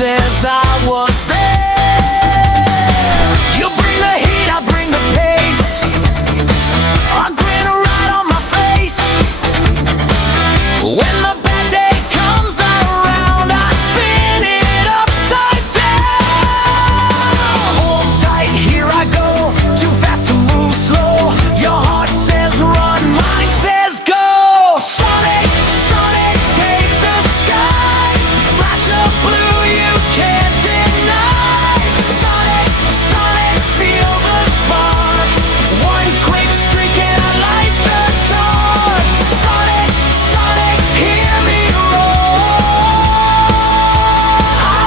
says I was there. You bring the heat, I bring the pace. A grin right on my face. When the bad day comes around, I spin it upside down. Hold tight, here I go. Too fast to move slow. Your heart says run, mine says go. Sonic, Sonic, take the sky. Flash of blue you can't deny. Sonic, Sonic, feel the spark. One quick streak and I light the dark. Sonic, Sonic, hear me roar.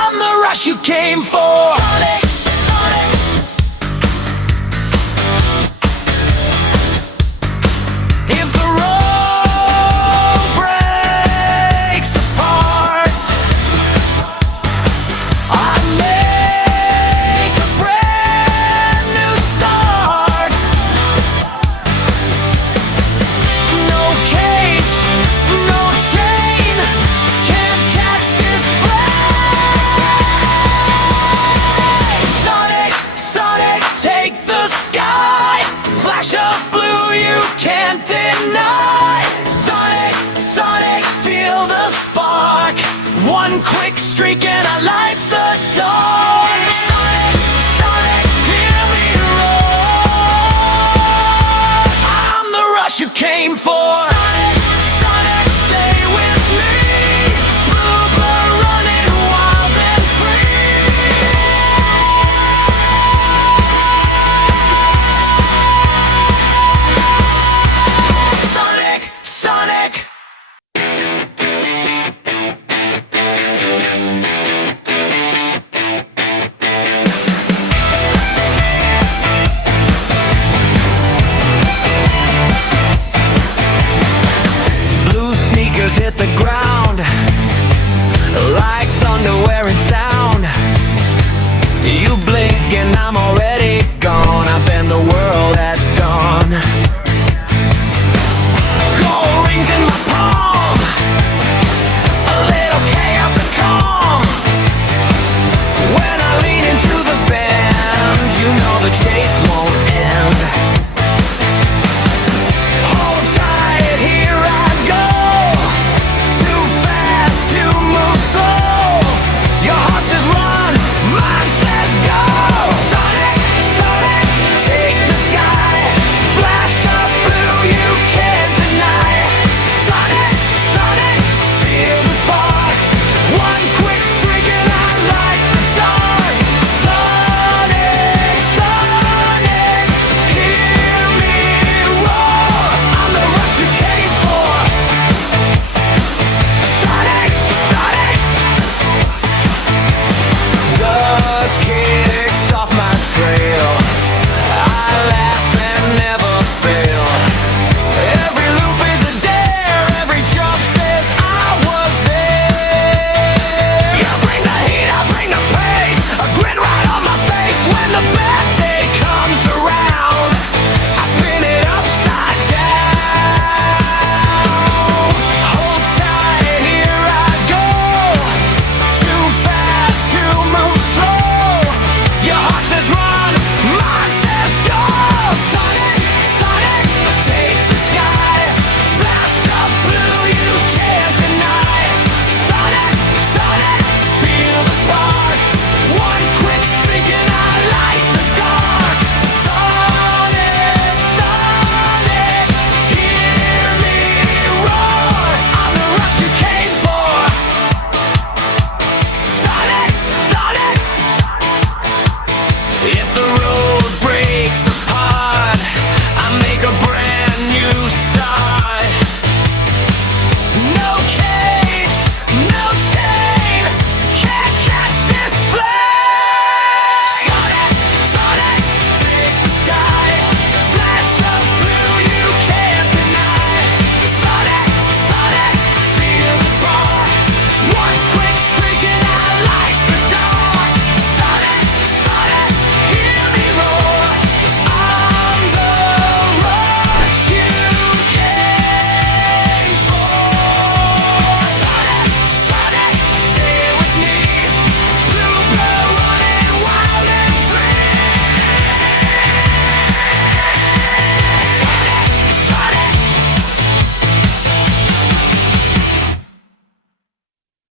I'm the rush you came for. Sonic, Sonic. If the road breaks apart, I make a brand new start. No cage, no chain, can't catch this flame. Sonic, Sonic, take the sky. Flash of blue you can't deny. Sonic, Sonic, feel the spark. One quick streak and I light the